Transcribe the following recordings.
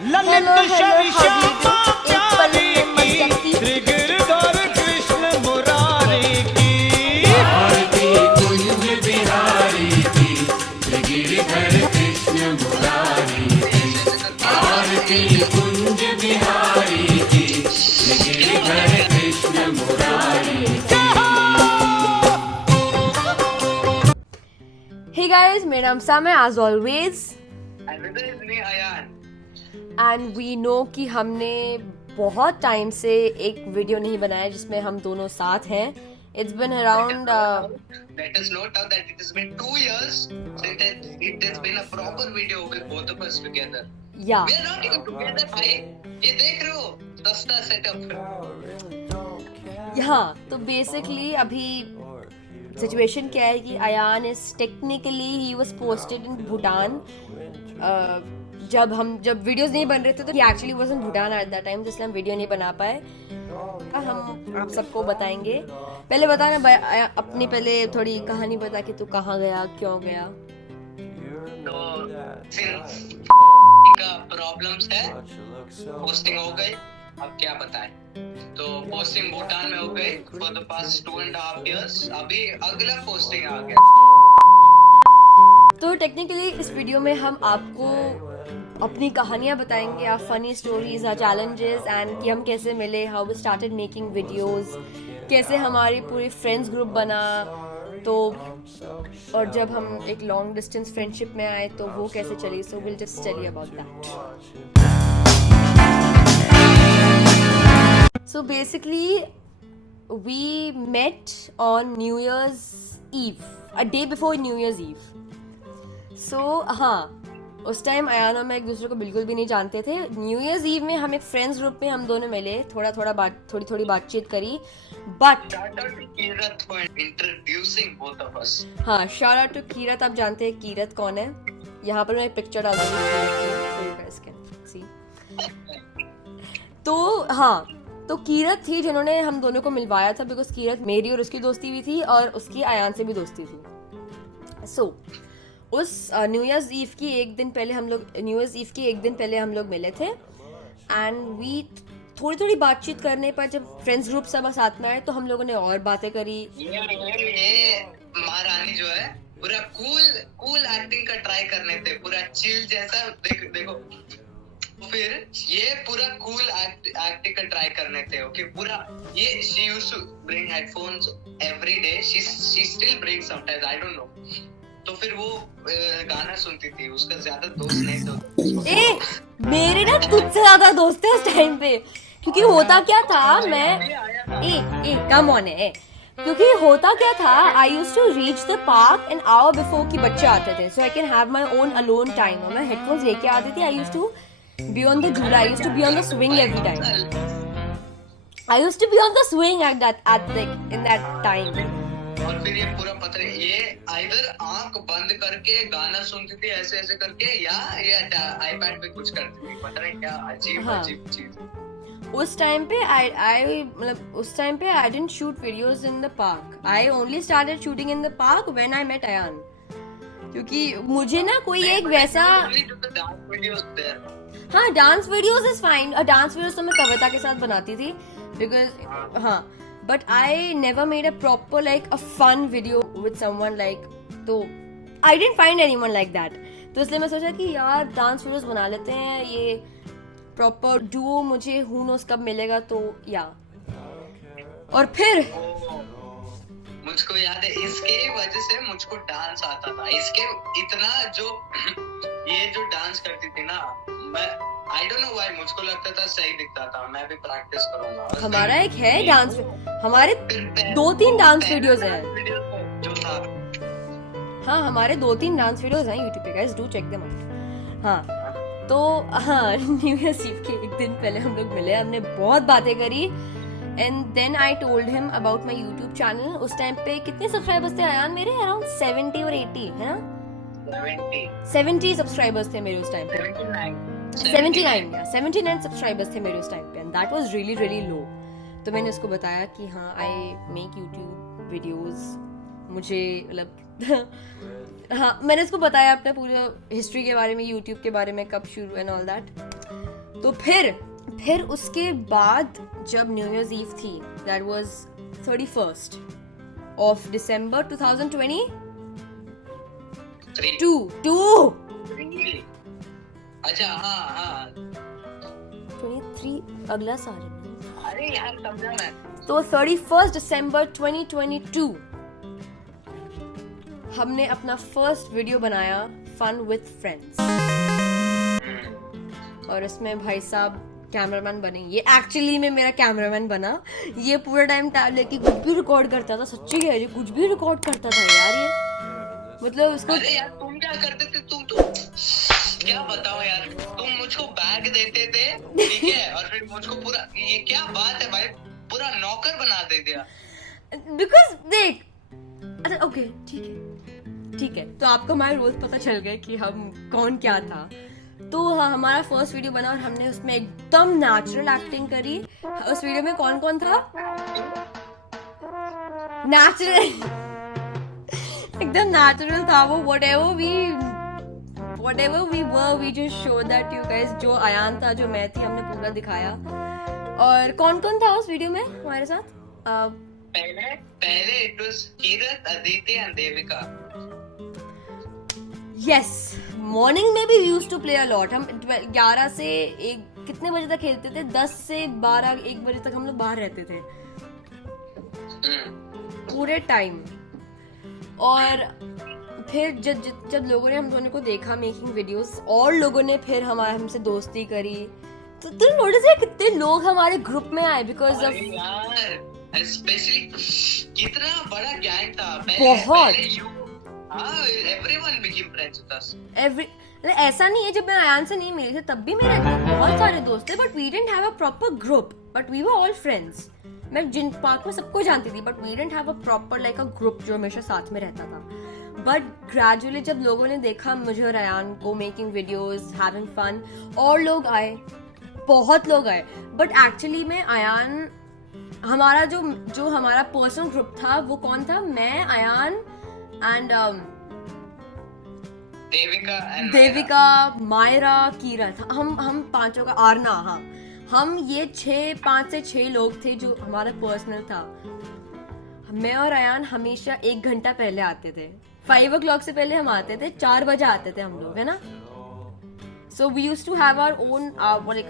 ललित शवि श्यामा एक पल प्यारी में मस्तक की, की श्री गिरधर कृष्ण मुरारी की। आरती कुंज बिहारी की, श्री गिरिधर कृष्ण मुरारी की। आरती कुंज बिहारी की, श्री गिरिधर कृष्ण मुरारी की। Hey guys, मेरा नाम साम है as always and we know कि हमने बहुत टाइम से एक वीडियो नहीं बनाया जिसमें हम दोनों साथ हैं. It's been around Let us note down that it has been 2 years since it has been a proper video with both of us together. yeah. We are not even together, भाई. ये देख रहे हो? सस्ता सेटअप. हाँ, तो basically अभी situation क्या है कि Ayan is technically he was posted in Bhutan. जब वीडियोस नहीं बन रहे थे तो he actually was in Bhutan at that time, इसलिए हम वीडियो नहीं बना पाए. हम आप सबको बताएंगे. पहले बता मैं अपनी पहले थोड़ी कहानी बता कि तू कहाँ गया, क्यों गया. तो सिंस का प्रॉब्लम्स है, पोस्टिंग हो गई. अब क्या बताएं. तो पोस्टिंग भूटान में हो गई फॉर द पास्ट 2.5 years. अभी अगला पोस्टिंग आ गया. तो टेक्निकली इस वीडियो में हम आपको अपनी कहानियाँ बताएंगे, आप funny stories, our challenges and कि हम कैसे मिले, how we started making videos, कैसे हमारी पूरी फ्रेंड्स ग्रुप बना. तो और जब हम एक लॉन्ग डिस्टेंस फ्रेंडशिप में आए तो वो कैसे चली. So will just tell you about that. So basically, we met on New Year's Eve, a day before New Year's Eve. So हाँ, उस टाइम अयान और मैं एक दूसरे को बिल्कुल भी नहीं जानते थे. न्यू ईयर्स ईव में हम एक फ्रेंड्स ग्रुप में हम दोनों मिले, थोड़ी बातचीत करी. But Shout out to Kirat for introducing both of us. हाँ, शाउट आउट टू कीरत. आप जानते हैं कीरत कौन है? यहाँ पर मैं एक पिक्चर डाल दूंगी. तो हाँ, तो कीरत थी जिन्होंने हम दोनों को मिलवाया था, बिकॉज कीरत मेरी और उसकी दोस्ती भी थी और उसकी अयान से भी दोस्ती थी. सो उस न्यू ईयर्स ईव की एक दिन पहले हम लोग मिले थे. एंड वी थोड़ी बातचीत करने पर जब फ्रेंड्स ग्रुप सब साथ में आए तो हम लोगों ने और बातें करी. ये महारानी जो है पूरा कूल एक्टिंग का ट्राई करने थे, पूरा चिल जैसा. देखो फिर ये पूरा कूल एक्टिंग का ट्राई करने थे. ओके, पूरा ये she used to bring headphones every day. She still brings sometimes, I don't know. तो फिर वो गाना सुनती थी. उसका ज्यादा दोस्त नहीं था. मेरे ना तुझसे ज्यादा दोस्त थे उस टाइम पे. क्योंकि होता क्या था, मैं कम ऑन है. क्योंकि होता क्या था, I used to reach the park an hour before कि बच्चे आते थे, so I can have my own alone time. और मैं हेडफोन्स लेके आती थी. I used to be on the झूला. I used to be on the swing every time. In that time. और फिर ये पूरा पता नहीं, ये आइदर आंख बंद करके गाना सुनती थी ऐसे करके, या ये आईपैड पे कुछ करती थी. पता नहीं क्या अजीब चीज. उस टाइम पे I didn't shoot videos in the park. I only started shooting in the park when I met Ayan. क्योंकि मुझे ना कोई एक वैसा हाँ, डांस वीडियोस इज फाइन. और डांस वीडियोस तो मैं कविता के साथ बनाती थी, बिकॉज हाँ, but I never made a proper like a fun video with someone like. तो I didn't find anyone like that. तो इसलिए मैं सोचा कि यार डांस वीडियोस बना लेते हैं, ये प्रॉपर डुओ मुझे हू नोस कब मिलेगा. तो या और फिर मुझको याद है, इसके वजह से मुझको डांस आता था. इसके इतना ये जो डांस करती थी ना, मैं I don't know why मुझको लगता था सही दिखता था. मैं भी प्रैक्टिस करूंगा. हमारा एक है डांस, हमारे 2-3 डांस वीडियोस हैं जो था. हाँ, हमारे 2-3 डांस वीडियोस हैं यूट्यूब पे, guys do check them out. हाँ, तो हाँ, न्यू ईयर ईव के एक दिन पहले हम लोग मिले, हमने बहुत बातें करी. And then I told him about my YouTube channel. उस टाइम पे कितने सब्सक्राइबर्स थे अयान मेरे? अराउंड 70 और 80 है ना. 70 सब्सक्राइबर्स थे मेरे उस टाइम पे. 79 सब्सक्राइबर्स थे मेरे उस टाइम पे. And that was really low. तो मैंने उसको बताया कि हाँ, आई मेक यूट्यूब वीडियोस. मुझे मतलब हाँ, मैंने उसको बताया अपने पूरे हिस्ट्री के बारे में, यूट्यूब के बारे में, कब शुरू एंड ऑल दैट. तो फिर उसके बाद जब न्यू ईयर्स ईव थी, that was 31st of December 2022. अच्छा हाँ 23 अगला साल है। अरे यार समझा मैं। तो 31st December 2022 हमने अपना फर्स्ट वीडियो बनाया फन विथ फ्रेंड्स, और इसमें भाई साहब कैमरामैन बने। ये एक्चुअली में मेरा कैमरामैन बना। ये पूरा टाइम टैब लेके कुछ भी रिकॉर्ड करता था, सच्ची है, ये कुछ भी रिकॉर्ड करता था यार ये, मतलब उसको। अरे यार तुम क्या करते थे, तुम तो क्या बताओ यार, तुम मुझको बैग देते थे ठीक है, और फिर मुझको पूरा, ये क्या बात है भाई, पूरा नौकर बना दे दिया। बिकॉज देख, अच्छा ओके ठीक है, तो आपको हमारे रोल्स पता चल गए कि हम कौन क्या था। तो हाँ, हमारा फर्स्ट वीडियो बना और हमने उसमें एकदम नेचुरल एक्टिंग करी। उस वीडियो में कौन कौन था? नेचुरल एकदम नेचुरल था वो। whatever we were, we just showed that you guys। जो अयान था, जो मैं थी, हमने पूरा दिखाया। और कौन कौन था उस वीडियो में हमारे साथ? पहले it was Kirat, Aditi and Devika. Yes, morning में भी used to play a lot. हम 11 से 1 कितने बजे तक खेलते थे? 10 से 12 1 बजे तक हम लोग बाहर रहते थे पूरे टाइम। और फिर जब लोगों ने हम दोनों को देखा मेकिंग वीडियोस, और लोगों ने फिर हमसे दोस्ती करी। तो तुम नोटिस है कितने लोग हमारे ग्रुप में आए बिकॉज ऑफ यार, स्पेशली कितना बड़ा गैंग था बहुत। Everyone became friends with us. ऐसा नहीं है, जब मैं अयान से नहीं मिली थी तब भी मेरे बहुत सारे दोस्त थे, but we didn't have a proper group, but we were all friends. मैं जिन पार्क में सबको जानती थी, but we didn't have a proper like a group जो हमेशा साथ में रहता था। बट ग्रेजुअली जब लोगों ने देखा मुझे और अयान को मेकिंग वीडियोस, हैविंग फन, और लोग आए, बहुत लोग आए। बट एक्चुअली में अयान, हमारा जो हमारा पर्सनल ग्रुप था वो कौन था? मैं, अयान एंड देविका, मायरा, कीरा था। हम पांचों का, आरना, हाँ, हम ये 5 से 6 लोग थे जो हमारा पर्सनल था। मैं और अयान हमेशा 1 घंटा पहले आते थे। 5 o'clock से पहले हम आते थे, 4 बजे आते थे हम लोग, है ना। So we used to have our own,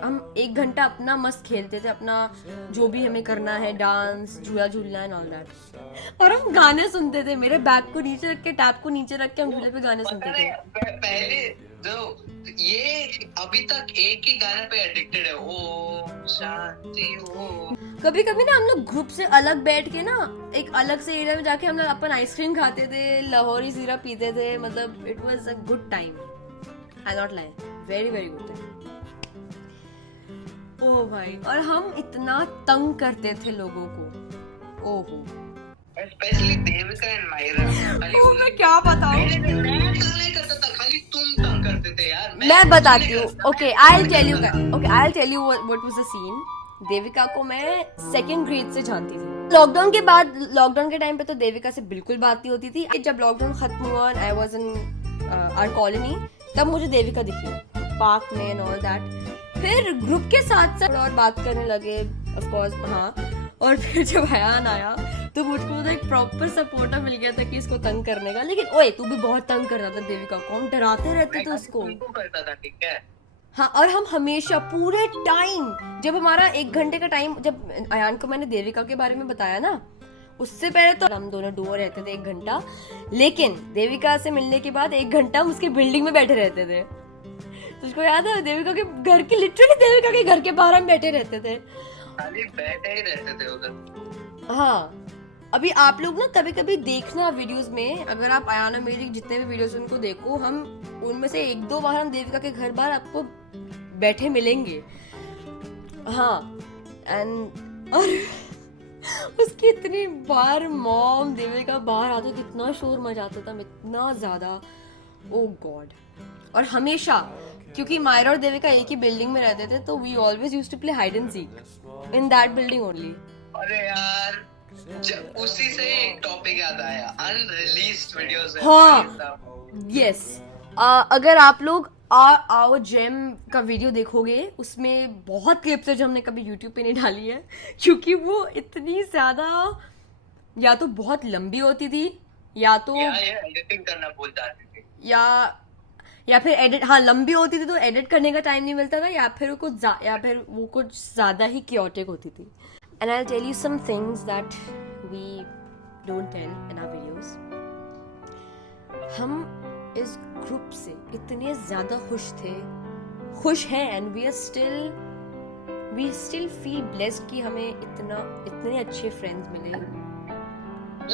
हम 1 घंटा अपना मस्त खेलते थे, अपना जो भी हमें करना है, डांस, झूला झूलना एंड ऑल दैट। और हम गाने सुनते थे, मेरे बैग को नीचे रख के, टैब को नीचे रख के हम झूले पे गाने सुनते थे। पहले जो ये अभी तक एक ही गाने पे एडिक्टेड है, ओ शांति हो। कभी कभी ना हम लोग ग्रुप से अलग बैठ के ना एक अलग से एरिया में जाके हम लोग अपन आइसक्रीम खाते थे, लाहौरी सिरप पीते थे, मतलब it was a good time, I not lie, very very good time. ओ भाई, और हम इतना तंग करते थे लोगों को, ओहो, स्पेशली देविका एंड मायरा। ओ मैं क्या बताऊं, मैं तंग नहीं करता था, खाली तुम तंग करते थे यार। मैं बताती हूँ। Okay, I will tell you what was the scene. Devika को मैं 2nd grade से जानती थी। लॉकडाउन के बाद, लॉकडाउन के टाइम पे तो देविका से बिल्कुल बात नहीं होती थी। जब लॉकडाउन खत्म हुआ, I was in our colony, तब मुझे देविका दिखी पार्क में एंड ऑल दैट। फिर ग्रुप के साथ साथ और बात करने लगे, ऑफ कोर्स, हाँ। और फिर जब अयान आया तो मुझको तो एक प्रॉपर सपोर्टर मिल गया था कि इसको तंग करने का। लेकिन ओए, तू भी बहुत तंग करता था देविका को, हम डराते रहते थे उसको। करता था, ठीक है। हाँ, और हम हमेशा पूरे टाइम, जब हमारा 1 घंटे का टाइम, जब अयान को मैंने देविका के बारे में बताया ना, उससे पहले तो हम दोनों डुओ रहते थे 1 घंटा, लेकिन देविका से मिलने के बाद 1 घंटा हम उसके बिल्डिंग में बैठे रहते थे। तुझको याद है? देविका के घर के, लिटरली देविका के घर के बाहर हम बैठे रहते थे, खाली बैठे ही रहते थे उधर। हाँ, अभी आप लोग ना कभी कभी देखना वीडियोस में, अगर आप अयान और मेरी जितने भी वीडियोस उनको देखो, हम उनमें से 1-2 बार हम देविका के घर बाहर आपको बैठे मिलेंगे, हाँ। एंड और उसकी इतनी बार मॉम देविका बाहर आते, कितना शोर मचाता था, इतना ज्यादा, ओ गॉड। और हमेशा, क्योंकि मायरा और देविका एक ही बिल्डिंग में रहते थे, तो we always used to play hide and seek in that building only. अरे यार, उसी से एक टॉपिक याद आया, अनरिलीज्ड वीडियोस। हाँ, यस। अगर आप लोग आवर जेम का वीडियो देखोगे, उसमें बहुत क्लिप्स है जो हमने कभी यूट्यूब पे नहीं डाली है, क्योंकि वो इतनी ज्यादा या तो बहुत लंबी होती थी, या तो ये एडिटिंग करना भूल जाती थी। या फिर एडिट, हाँ लंबी होती थी तो एडिट करने का टाइम नहीं मिलता था, या फिर वो कुछ ज्यादा ही क्योटिक होती थी. And I will tell you some things that we don't tell in our videos. हम इस ग्रुप से इतने ज्यादा खुश हैं, and we still feel blessed कि हमें इतने अच्छे फ्रेंड्स मिले.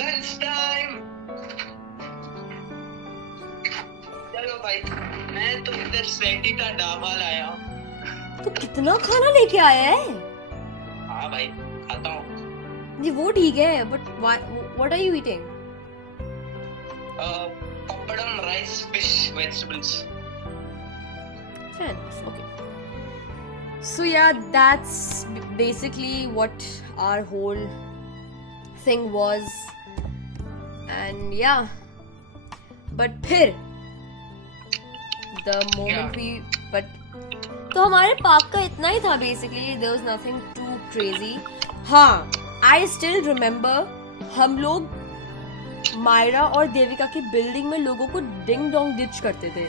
Lunch time. चलो भाई, मैं तो इधर स्वेटी का ढाबा लाया हूँ। तो कितना खाना लेके आया है? हाँ भाई, खाता हूँ। जी वो ठीक है, but what are you eating? Papadam, rice, fish, vegetables. Fair enough, okay. So yeah, that's basically what our whole thing was. And yeah, but फिर the moment तो हमारे पार्क का इतना ही था basically. There was nothing too crazy. हाँ, I still remember हम लोग मायरा और देविका की बिल्डिंग में लोगों को डिंग डोंग डिच करते थे,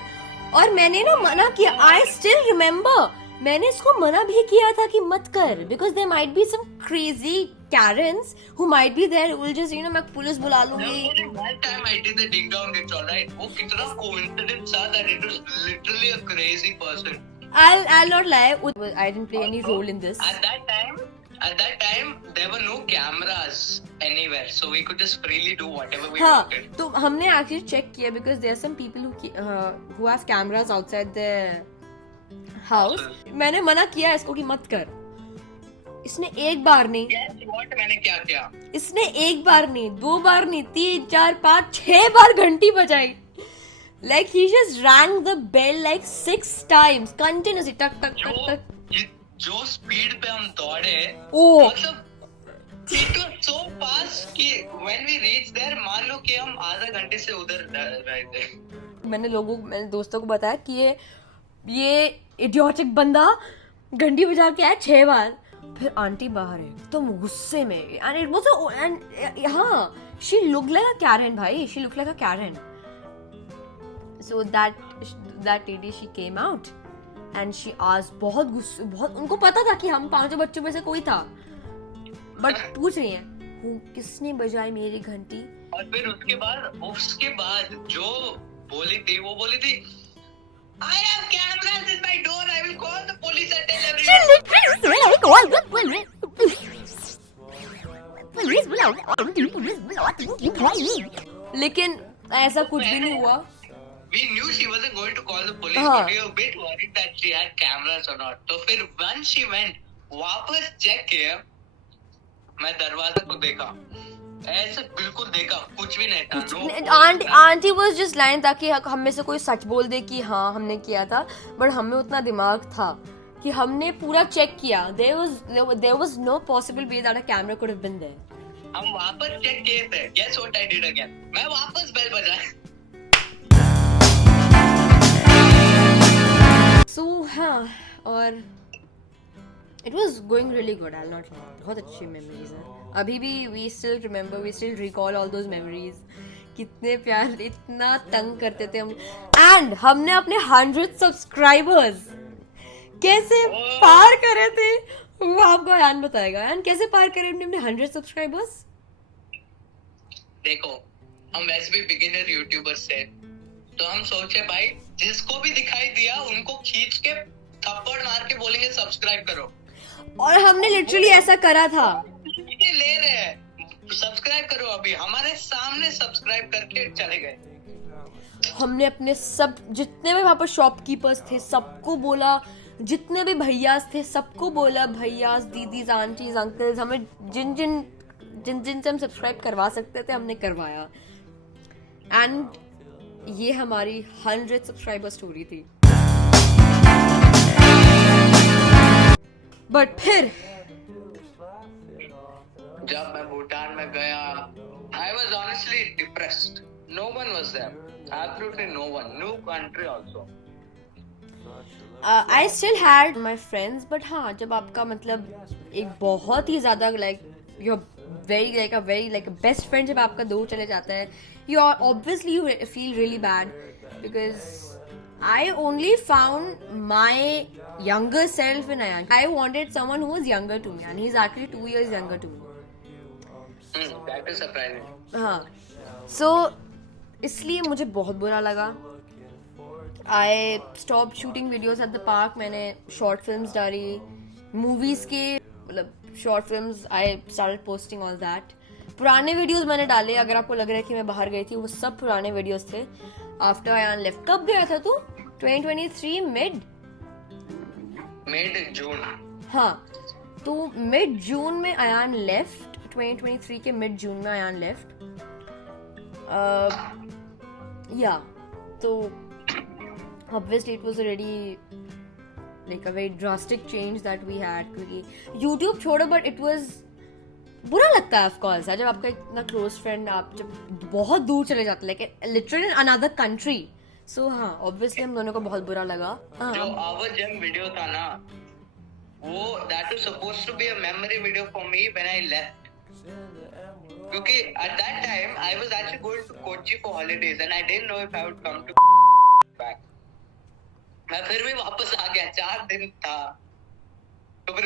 और मैंने ना मना किया. आई स्टिल रिमेम्बर मैंने इसको मना भी किया था कि मत कर, because there might be some crazy Karens who might be there, will just मैं पुलिस बुला लूंगी. One time I did the ding dong ditch, alright. वो कितना coincidence था that it was literally a crazy person. I'll not lie, I didn't play any role in this. At that time, there were no cameras anywhere, so we could just freely do whatever we हाँ, wanted. तो हमने actually check किया because there are some people who have cameras outside their house. मैंने मना किया इसको कि मत कर. इसने एक बार नहीं, Guess what मैंने क्या किया? इसने एक बार नहीं, 2 बार नहीं, 3, 4, 5, 6 बार घंटी बजाई. Like he just rang the bell like 6 times continuously. टक टक टक टक. जो स्पीड पे हम दौड़े, ओ मतलब it was so fast कि when we reached there, मान लो कि हम आधा घंटे से उधर रहे थे. मैंने दोस्तों को बताया कि ये इडियोटिक बंदा घंटी बजा के आया 6 बार. फिर आंटी बाहर है, तुम गुस्से में, and it was and हाँ, she looked like a Karen भाई, she looked like a Karen. So that lady, she came out and she asked, बहुत उनको पता था कि हम 5 बच्चों में से कोई था, बट पूछ रही है किसने बजाई मेरी घंटी. और फिर उसके बाद जो बोली थी, वो बोली थी, I have cameras in my door. I will call the police and tell everyone. She literally said, I will call the police. Police बुलाओ. लेकिन ऐसा कुछ भी नहीं हुआ. We knew she wasn't going to call the police, हाँ. but we were a bit worried that she had cameras or not. तो फिर once she went, वापस चेक किया, मैं दरवाजा को देखा, ऐसे बिल्कुल देखा, कुछ भी नहीं था. आंटी वाज जस्ट लाइन ताकि हम में से कोई सच बोल दे कि हाँ हमने किया था, बट हमें उतना दिमाग था कि हमने पूरा चेक किया. there was no possible way that a camera could have been there. हम वापस चेक किए थे. Guess what I did again? मैं वापस बेल बजाया. So हाँ, और it was going really good. I'll not lie. बहुत अच्छी memories हैं. अभी भी we still recall all those memories. कितने प्यार, इतना तंग करते थे हम. And हमने अपने 100 subscribers कैसे पार करे थे, वो आपको आयान बताएगा. आयान कैसे पार करे अपने 100 subscribers? देखो, हम वैसे भी बिगिनर यूट्यूबर्स थे, तो हम सोचे भाई जिसको भी दिखाई दिया उनको खींच के थप्पड़ मार के बोलेंगे सब्सक्राइब करो. और हमने लिटरली ऐसा करा था. ले रहे हैं, सब्सक्राइब करो. अभी हमारे सामने सब्सक्राइब करके चले गए. हमने अपने सब जितने भी वहाँ पर शॉपकीपर्स थे सबको बोला, जितने भी भैयास थे सबको बोला, भैयास, दीदीज, आंटीज, अंकल्स, हमें जिन से हम सब्सक्राइब करवा सकते थे हमने करवाया. एंड ये हमारी 100 सब्सक्राइबर स्टोरी थी. बट फिर जब मैं भूटान में गया, I was honestly depressed. No one was there. Absolutely no one. New country also. I still had my friends, but हाँ, जब आपका मतलब एक बहुत ही ज़्यादा like you very like best friend जब आपका दूर चले जाता है, you are obviously you feel really bad, because I only found my younger self in Ayan. I wanted someone who was younger to me, and he's actually 2 years younger to me. That is surprising. हाँ, so इसलिए मुझे बहुत बुरा लगा. I stopped shooting videos at the park. मैंने short films डाली, movies के मतलब short films. I started posting all that. पुराने videos मैंने डाले. अगर आपको लग रहा है कि मैं बाहर गई थी, वो सब पुराने videos थे. After Ayan left, कब गया था तू? 2023 mid June. हाँ, तो mid June में Ayan left. 2023 के mid June में Ayan left. Yeah, तो obviously it was already like a very drastic change that we had, क्योंकि YouTube छोड़ो, but it was बुरा लगता है ऑफ कोर्स जब आपका इतना क्लोज फ्रेंड आप जब बहुत दूर चले जाते हैं, like literally in another country. So हाँ, ऑब्वियसली हम दोनों को बहुत बुरा लगा. जो आवर जंग वीडियो था ना, वो that was supposed to be a memory video for me when I left, क्योंकि at that time I was actually going to Kochi for holidays and I didn't know if I would come to back. मैं फिर भी वापस आ गया, 4 दिन था, तो फिर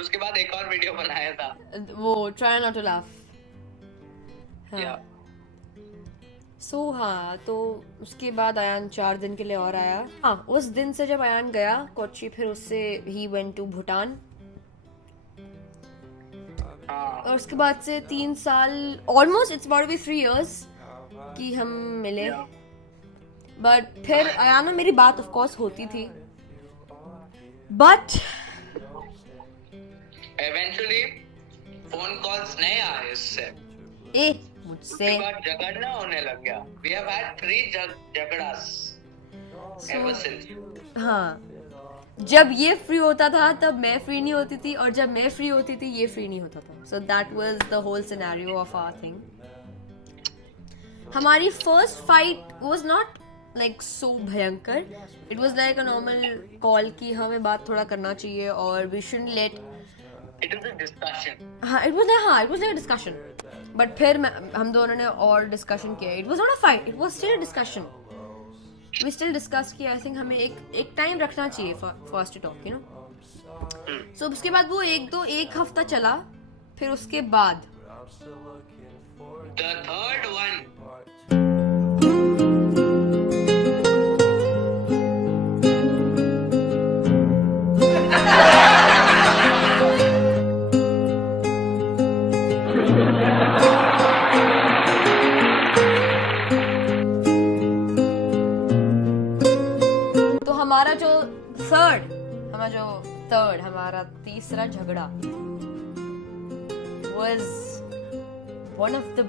उसके बाद एक और वीडियो बनाया था, वो ट्राई नॉट टू लाफ. या सो हाँ, तो उसके बाद अयान 4 दिन के लिए और आया. हाँ, उस दिन से जब अयान गया कोच्चि, फिर उससे ही वेंट टू भूटान, और उसके बाद से 3 साल almost it's about be 3 years कि हम मिले. बट फिर अयान में मेरी बात ऑफ कोर्स होती थी, बट इवेंचुअली फोन कॉल्स नहीं आए इससे, मुझसे उसके बाद झगड़ना होने लग गया. वी हैव हैड 3 झगड़ास एवर सिंस. हाँ, जब ये फ्री होता था तब मैं फ्री नहीं होती थी, और जब मैं फ्री होती थी ये फ्री नहीं होता था. So that was the whole scenario of our thing. हमारी first fight was not like so भयंकर. It was like a normal call कि हमें बात थोड़ा करना चाहिए और we shouldn't let. It was a discussion. हाँ, it was like a discussion. But फिर हम दोनों ने और डिस्कशन किया. It was not a fight, it was still a discussion. We still discuss किया. आई थिंक हमें एक टाइम रखना चाहिए first to talk, you know. So उसके बाद वो एक हफ्ता चला. फिर उसके बाद द थर्ड वन, हमारा तीसरा झगड़ा was one of the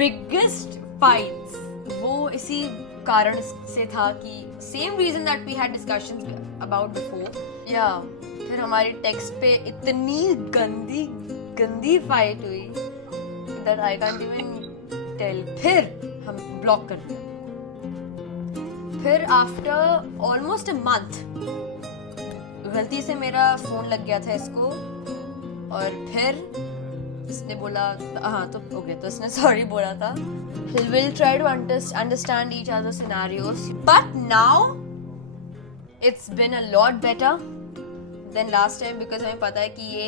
biggest fights. वो इसी कारण से था कि same reason that we had discussions about before. Yeah, फिर हमारी टेक्स्ट पे इतनी गंदी फाइट हुई that I can't even tell. फिर हम ब्लॉक कर दिया. फिर आफ्टर ऑलमोस्ट अ मंथ गलती से मेरा फोन लग गया था इसको, और फिर इसने बोला, हाँ तो हो गया, तो इसने सॉरी बोला था. We'll try to understand each other's scenarios, but now it's been a lot better than last time, because हमें पता है कि ये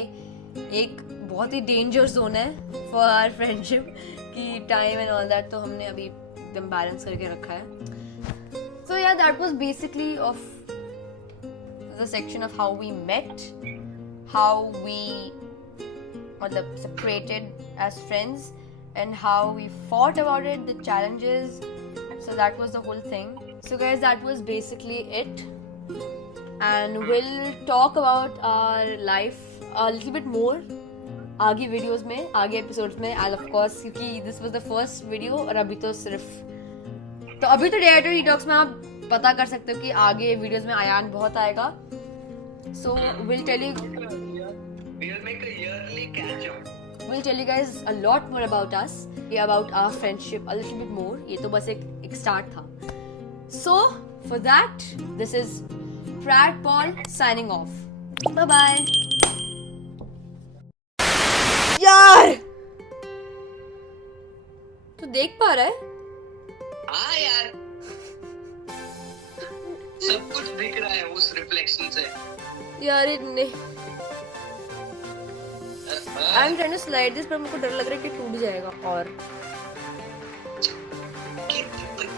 एक बहुत ही डेंजर जोन है for our friendship कि टाइम एंड ऑल दैट. तो हमने अभी एकदम बैलेंस करके रखा है. So yeah, that was basically of the section of how we met, how we separated as friends, and how we fought about it, the challenges. So that was the whole thing. So guys, that was basically it, and we'll talk about our life a little bit more आगे videos में, आगे episodes में. I'll of course, क्योंकि this was the first video और अभी तो Day2 Detox में आप पता कर सकते हो कि आगे वीडियोस में अयान बहुत आएगा. So we'll tell you make a yearly catch up. We'll tell you guys a lot more about us, about our friendship a little bit more. ये तो बस एक start था. So for that, this is Pratt Paul signing off. Bye bye. यार तू देख पा रहा है? हाँ यार, सब कुछ दिख रहा है उस रिफ्लेक्शन से। यार नहीं, I am trying to slide this, पर मुझको डर लग रहा है कि टूट जाएगा। और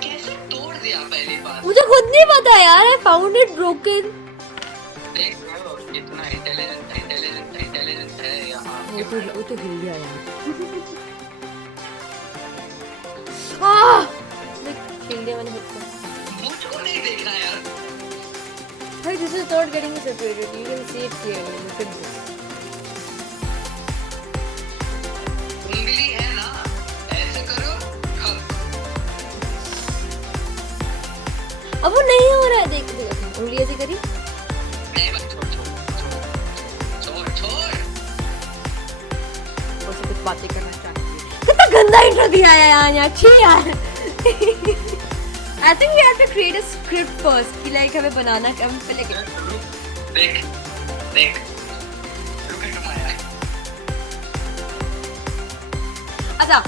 कैसे तोड़ दिया पहली बार? मुझे खुद नहीं पता यार, आई फाउंड इट ब्रोकन। देख लो कितना इंटेलिजेंट है यहाँ। वो तो हिल गया यार। आह! देख, हिल गया मैंने खुद को। मुझको नहीं देखना यार। Hey, this is not getting separated. You can see it clearly. Look at this. उंगली है ना, ऐसे करो। अब वो नहीं हो रहा है, देख देख उंगली ऐसे करी। नहीं बस छोड़। और से कुछ बातें करना चाहती है। कितना गंदा इंट्रो दिया है यार, छी यार। I think we have to create a script first कि like हमें बनाना हम पहले देख look at my eye। अच्छा